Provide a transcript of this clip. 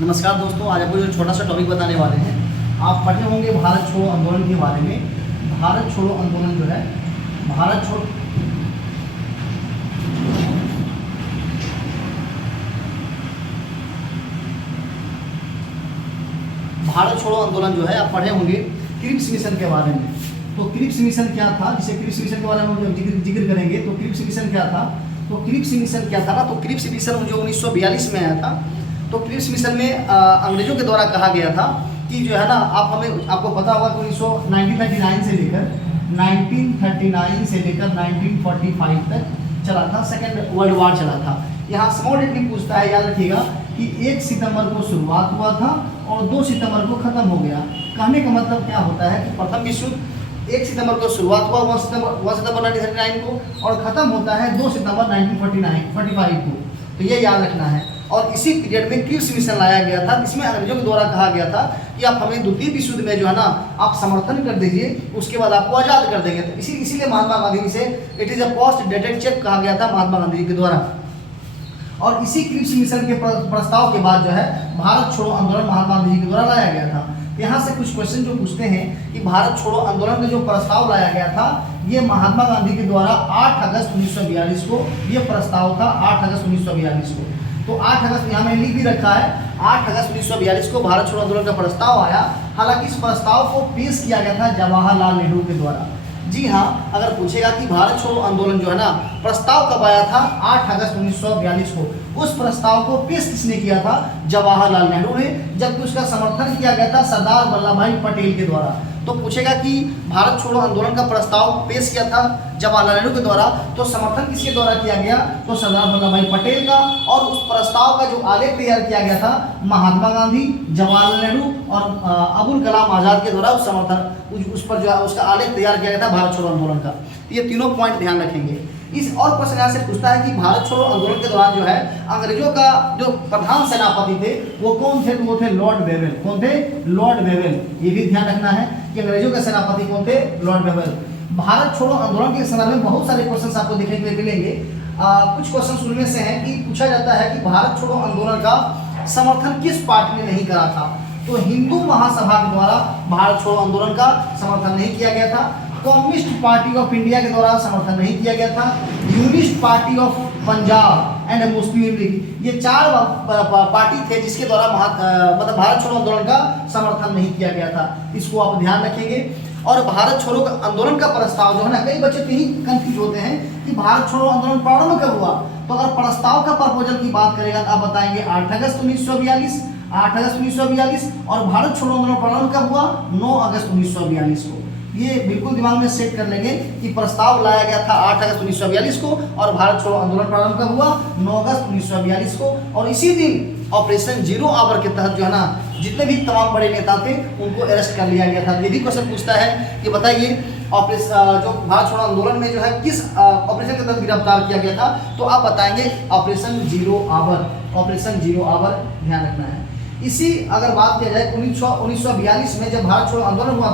नमस्कार दोस्तों, आज आपको जो छोटा सा टॉपिक बताने वाले हैं, आप पढ़े होंगे भारत छोड़ो आंदोलन के बारे में। भारत छोड़ो आंदोलन जो है, भारत छोड़ो आंदोलन जो है आप पढ़े होंगे क्रिप्स मिशन के बारे में। तो क्रिप्स मिशन क्या था, जिसे क्रिप्स मिशन के बारे में हम जिक्र करेंगे। तो क्रिप्स मिशन क्या था, तो क्रिप्स मिशन क्या था ना, तो क्रिप्स मिशन जो 1942 में आया था। तो क्रिप्स मिशन में अंग्रेजों के द्वारा कहा गया था कि जो है ना, आपको पता होगा कि 1939 से लेकर 1945 तक चला था, सेकेंड वर्ल्ड वार चला था। यहाँ स्मॉल टेक्निक पूछता है, याद रखिएगा कि 1 सितंबर को शुरुआत हुआ था और 2 सितंबर को खत्म हो गया। कहने का मतलब क्या होता है कि प्रथम विश्व युद्ध 1 सितंबर को शुरुआत हुआ 1 सितंबर 1939 को, और खत्म होता है 2 सितंबर 1945 को। तो ये याद रखना है। और इसी पीरियड में क्रिप्स मिशन लाया गया था, जिसमें अंग्रेजों के द्वारा कहा गया था कि आप हमें द्वितीय विश्व युद्ध में जो है ना, आप समर्थन कर दीजिए, उसके बाद आपको आज़ाद कर देंगे। तो इसीलिए महात्मा गांधी से it is a post dated cheque कहा गया था महात्मा गांधी जी के द्वारा। और इसी क्रिप्स मिशन के प्रस्ताव के बाद जो है भारत छोड़ो आंदोलन महात्मा गांधी जी के द्वारा लाया गया था। यहाँ से कुछ क्वेश्चन जो पूछते हैं कि भारत छोड़ो आंदोलन में जो प्रस्ताव लाया गया था, ये महात्मा गांधी के द्वारा 8 अगस्त 1942 को ये प्रस्ताव था, 8 अगस्त 1942 को। तो 8 अगस्त यहाँ मैंने लिख भी रखा है, 8 अगस्त 1942 को भारत छोड़ो आंदोलन का प्रस्ताव आया। हालांकि इस प्रस्ताव को पेश किया गया था जवाहरलाल नेहरू के द्वारा। जी हाँ, अगर पूछेगा कि भारत छोड़ो आंदोलन जो है ना, प्रस्ताव कब आया था, 8 अगस्त 1942 को। उस प्रस्ताव को पेश किसने किया था, जवाहरलाल नेहरू ने, जबकि उसका समर्थन किया गया था सरदार वल्लभ भाई पटेल के द्वारा। तो पूछेगा कि भारत छोड़ो आंदोलन का प्रस्ताव पेश किया था जवाहरलाल नेहरू के द्वारा, तो समर्थन किसके द्वारा किया गया, तो सरदार वल्लभ भाई पटेल का। और उस प्रस्ताव का जो आलेख तैयार किया गया था महात्मा गांधी, जवाहरलाल नेहरू और अबुल कलाम आज़ाद के द्वारा उस पर जो है उसका आलेख तैयार किया गया था भारत छोड़ो आंदोलन का। ये तीनों पॉइंट ध्यान रखेंगे। इस और क्वेश्चन यहाँ से पूछता है कि भारत छोड़ो आंदोलन के दौरान जो है अंग्रेजों का जो प्रधान सेनापति थे वो कौन थे, तो वो थे लॉर्ड वेवेल। कौन थे, लॉर्ड वेवेल। ये भी ध्यान रखना है कि अंग्रेजों के सेनापति कौन थे, लॉर्ड वेवेल। भारत छोड़ो आंदोलन के संदर्भ में बहुत सारे क्वेश्चन आपको देखने के लिए मिलेंगे। कुछ क्वेश्चन उनमें से हैं कि पूछा जाता है कि भारत छोड़ो आंदोलन का समर्थन किस पार्टी ने नहीं करा था, तो हिंदू महासभा के द्वारा भारत छोड़ो आंदोलन का समर्थन नहीं किया गया था। कम्युनिस्ट पार्टी ऑफ इंडिया के द्वारा समर्थन नहीं किया गया था। Unionist party of Punjab and Muslim league, ये 4 पार्टी थे जिसके द्वारा मतलब भारत छोड़ो आंदोलन का समर्थन नहीं किया गया था। इसको आप ध्यान रखेंगे। और भारत छोड़ो आंदोलन का प्रस्ताव जो है ना, कई बच्चे तो यही कंफ्यूज होते हैं कि भारत छोड़ो आंदोलन प्रारंभ कब हुआ। तो अगर प्रस्ताव का प्रपोजल की बात करेगा तो आप बताएंगे 8 अगस्त 1942, 8 अगस्त 1942। और भारत छोड़ो आंदोलन प्रारंभ कब हुआ, 9 अगस्त 1942 को। ये बिल्कुल दिमाग में सेट कर लेंगे कि प्रस्ताव लाया गया था 8 अगस्त 1942 को और भारत छोड़ो आंदोलन प्रारंभ कब हुआ, 9 अगस्त 1942 को। और इसी दिन ऑपरेशन जीरो आवर के तहत जो है ना, जितने भी तमाम बड़े नेता थे उनको अरेस्ट कर लिया गया था। ये भी क्वेश्चन पूछता है कि बताइए ऑपरेशन जो भारत छोड़ो आंदोलन में जो है किस ऑपरेशन के तहत गिरफ्तार किया गया था, तो आप बताएंगे operation zero hour. Operation zero hour ध्यान रखना है। इसी अगर बात किया जाए 1942 में जब भारत छोड़ो आंदोलन हुआ था,